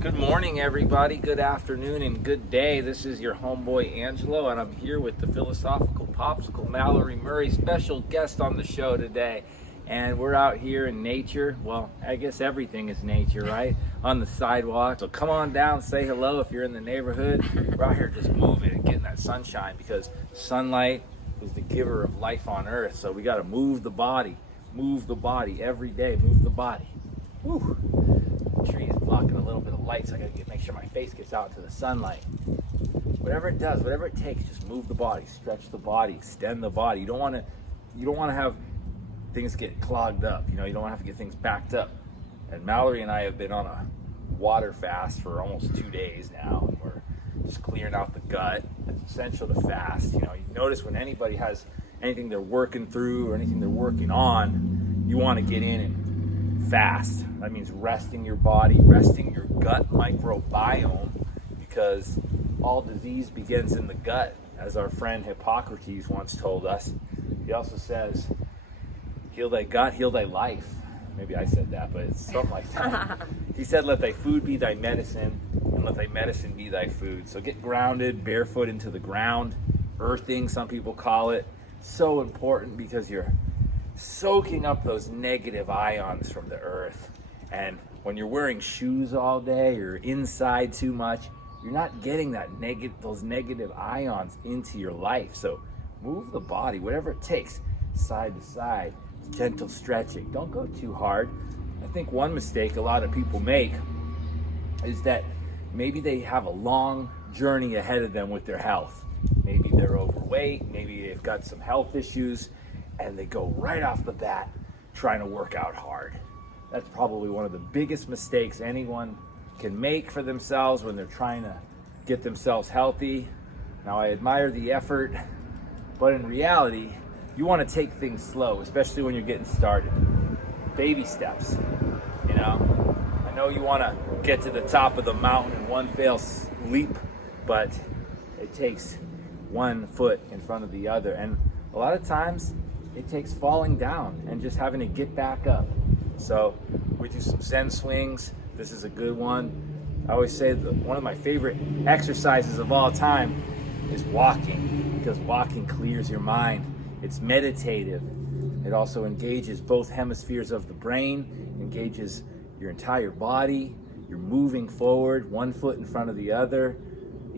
Good morning, everybody. Good afternoon and good day. This is your homeboy Angelo, and I'm here with the philosophical popsicle, Mallory Murray, special guest on the show today. And we're out here in nature. Well, I guess everything is nature, right? On the sidewalk. So come on down, say hello if you're in the neighborhood. We're out here just moving and getting that sunshine because sunlight is the giver of life on earth. So we got to move the body every day. Move the body. Woo. The tree is blocking a little bit of light, so I gotta make sure my face gets out into the sunlight. Whatever it does, whatever it takes, just move the body, stretch the body, extend the body. You don't want to have things get clogged up. You don't want to have to get things backed up. And Mallory and I have been on a water fast for almost 2 days now. We're just clearing out the gut. It's essential to fast. You notice when anybody has anything they're working through or anything they're working on, you want to get in and fast. That means resting your body, resting your gut microbiome, because all disease begins in the gut, as our friend Hippocrates once told us. He also says, heal thy gut, heal thy life. Maybe I said that, but it's something like that. He said, let thy food be thy medicine, and let thy medicine be thy food. So get grounded, barefoot into the ground, earthing, some people call it. So important because you're soaking up those negative ions from the earth. And when you're wearing shoes all day or inside too much, you're not getting those negative ions into your life. So move the body, whatever it takes, side to side, gentle stretching. Don't go too hard. I think one mistake a lot of people make is that maybe they have a long journey ahead of them with their health. Maybe they're overweight, maybe they've got some health issues, and they go right off the bat trying to work out hard. That's probably one of the biggest mistakes anyone can make for themselves when they're trying to get themselves healthy. Now, I admire the effort, but in reality, you want to take things slow, especially when you're getting started. Baby steps, I know you want to get to the top of the mountain in one fell leap, but it takes one foot in front of the other. And a lot of times, it takes falling down and just having to get back up. So we do some Zen swings. This is a good one. I always say that one of my favorite exercises of all time is walking, because walking clears your mind. It's meditative. It also engages both hemispheres of the brain, engages your entire body. You're moving forward, one foot in front of the other,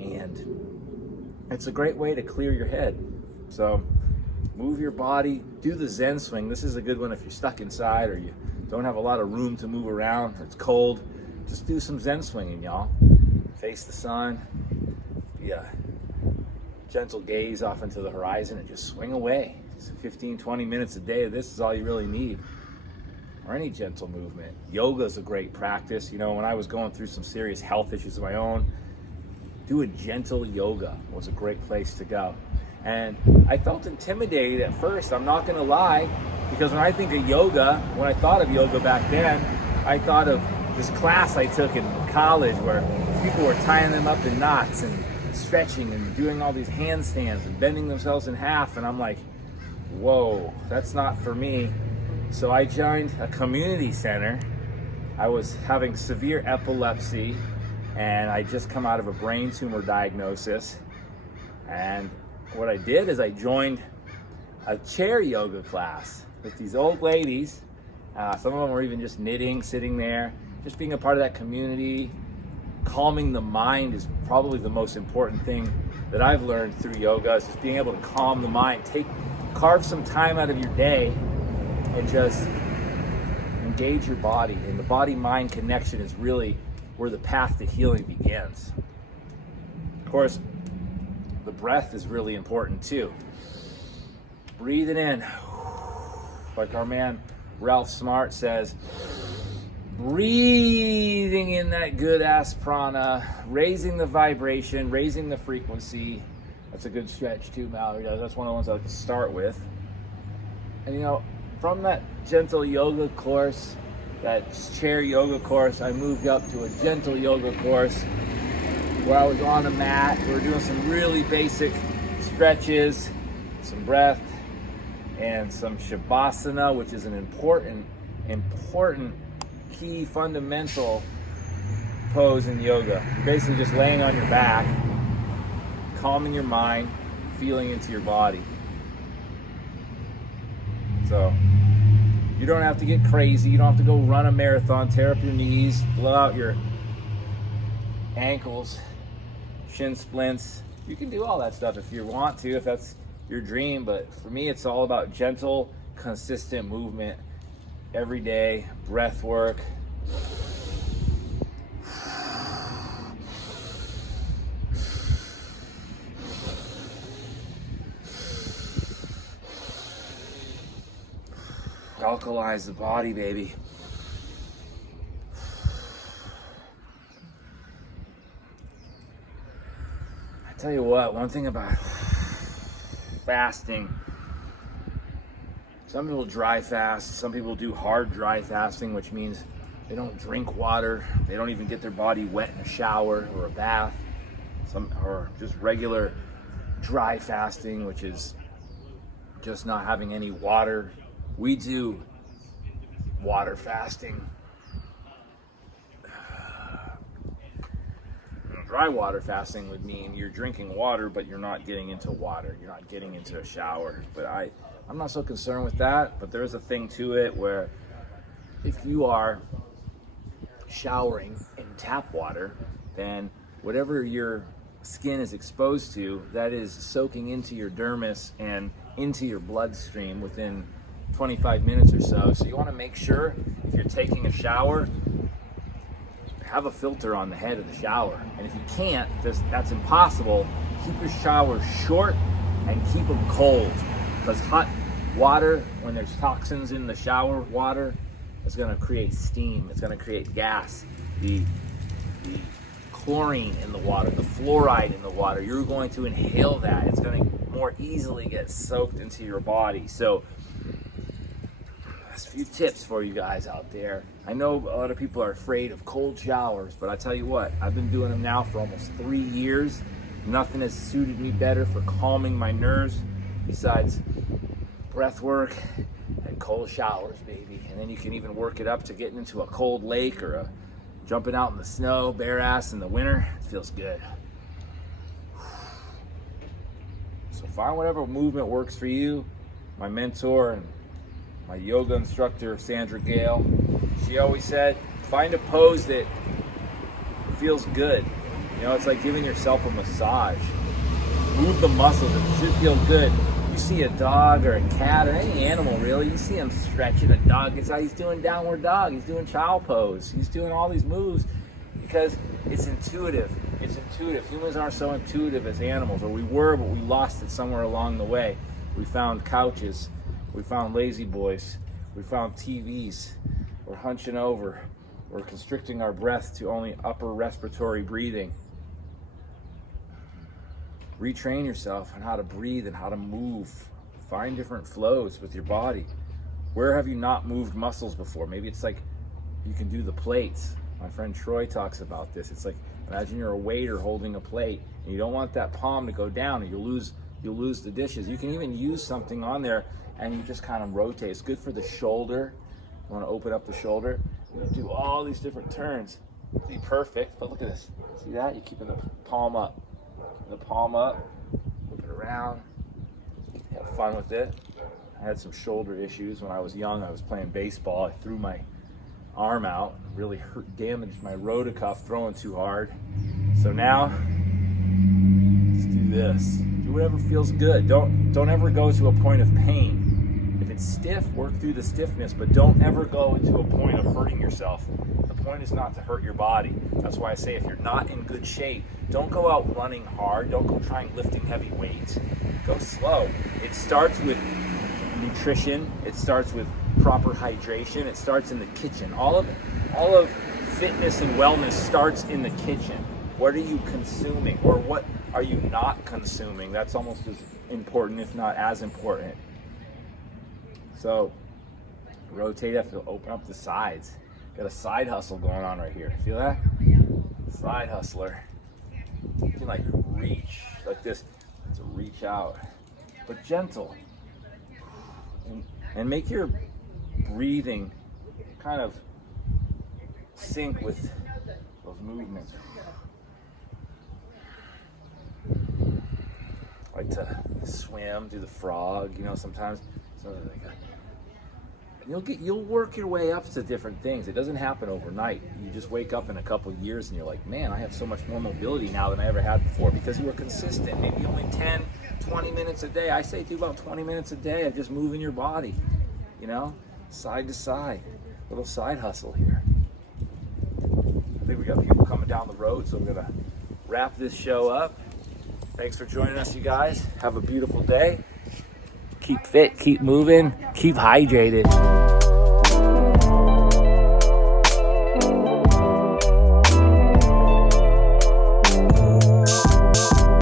and it's a great way to clear your head. So move your body, do the Zen swing. This is a good one if you're stuck inside or you don't have a lot of room to move around, or it's cold. Just do some Zen swinging, y'all. Face the sun, be a gentle gaze off into the horizon and just swing away. It's 15, 20 minutes a day. This is all you really need. Or any gentle movement. Yoga is a great practice. When I was going through some serious health issues of my own, doing gentle yoga was a great place to go. And I felt intimidated at first, I'm not gonna lie, because when I think of yoga, when I thought of yoga back then, I thought of this class I took in college where people were tying them up in knots and stretching and doing all these handstands and bending themselves in half. And I'm like, whoa, that's not for me. So I joined a community center. I was having severe epilepsy and I just come out of a brain tumor diagnosis. And what I did is I joined a chair yoga class with these old ladies. Some of them were even just knitting, sitting there, just being a part of that community. Calming the mind is probably the most important thing that I've learned through yoga, is just being able to calm the mind. Carve some time out of your day and just engage your body. And the body-mind connection is really where the path to healing begins. Of course, the breath is really important too. Breathe it in. Like our man Ralph Smart says, breathing in that good ass prana, raising the vibration, raising the frequency. That's a good stretch too, Mallory does. That's one of the ones I like to start with. And from that gentle yoga course, that chair yoga course, I moved up to a gentle yoga course where I was on a mat. We were doing some really basic stretches, some breath, and some shavasana, which is an important key fundamental pose in yoga. You're basically just laying on your back, calming your mind, feeling into your body. So you don't have to get crazy. You don't have to go run a marathon, tear up your knees, blow out your ankles, shin splints. You can do all that stuff if you want to, if that's your dream. But for me, it's all about gentle, consistent movement every day, breath work. Alkalize the body, baby. I tell you what, one thing about fasting, some people dry fast, some people do hard dry fasting, which means they don't drink water, they don't even get their body wet in a shower or a bath, or just regular dry fasting, which is just not having any water. We do water fasting. Dry water fasting would mean you're drinking water, but you're not getting into water. You're not getting into a shower. But I'm not so concerned with that. But there's a thing to it where if you are showering in tap water, then whatever your skin is exposed to, that is soaking into your dermis and into your bloodstream within 25 minutes or so. So you want to make sure if you're taking a shower, have a filter on the head of the shower. And if you can't, that's impossible, keep your showers short and keep them cold, because hot water, when there's toxins in the shower water, it's going to create steam, it's going to create gas. The chlorine in the water, the fluoride in the water, you're going to inhale that. It's going to more easily get soaked into your body. So that's a few tips for you guys out there. I know a lot of people are afraid of cold showers, but I tell you what, I've been doing them now for almost 3 years. Nothing has suited me better for calming my nerves besides breath work and cold showers, baby. And then you can even work it up to getting into a cold lake or jumping out in the snow, bare ass in the winter. It feels good. So find whatever movement works for you. My mentor and my yoga instructor, Sandra Gale, she always said, find a pose that feels good. You know, it's like giving yourself a massage. Move the muscles, it should feel good. You see a dog or a cat or any animal really, you see him stretching. A dog, he's doing downward dog, he's doing child pose, he's doing all these moves because it's intuitive. It's intuitive. Humans aren't so intuitive as animals, or we were, but we lost it somewhere along the way. We found couches, we found lazy boys, we found TVs, we're hunching over, we're constricting our breath to only upper respiratory breathing. Retrain yourself on how to breathe and how to move. Find different flows with your body. Where have you not moved muscles before? Maybe it's like you can do the plates. My friend Troy talks about this. It's like, imagine you're a waiter holding a plate and you don't want that palm to go down, or you'll lose the dishes. You can even use something on there and you just kind of rotate. It's good for the shoulder. You want to open up the shoulder. You do all these different turns. It'll be perfect, but look at this. See that? You're keeping the palm up. The palm up, whip it around, have fun with it. I had some shoulder issues when I was young. I was playing baseball. I threw my arm out, really damaged my rotacuff throwing too hard. So now, let's do this. Do whatever feels good. Don't ever go to a point of pain. If it's stiff, work through the stiffness, but don't ever go into a point of hurting yourself. The point is not to hurt your body. That's why I say if you're not in good shape, don't go out running hard. Don't go trying lifting heavy weights. Go slow. It starts with nutrition. It starts with proper hydration. It starts in the kitchen. All of fitness and wellness starts in the kitchen. What are you consuming, or what are you not consuming? That's almost as important, if not as important. So rotate up to open up the sides. Got a side hustle going on right here. Feel that? Side hustler. You can like reach like this to reach out, but gentle. And make your breathing kind of sync with the those movements. I like to swim, do the frog, you know, sometimes. So and you'll work your way up to different things. It doesn't happen overnight. You just wake up in a couple years and you're like, man, I have so much more mobility now than I ever had before, because you were consistent. Maybe only 10, 20 minutes a day. I say do about 20 minutes a day of just moving your body, you know, side to side. Little side hustle here. I think we got people coming down the road, so I'm gonna wrap this show up. Thanks for joining us, you guys. Have a beautiful day. Keep fit, keep moving, keep hydrated.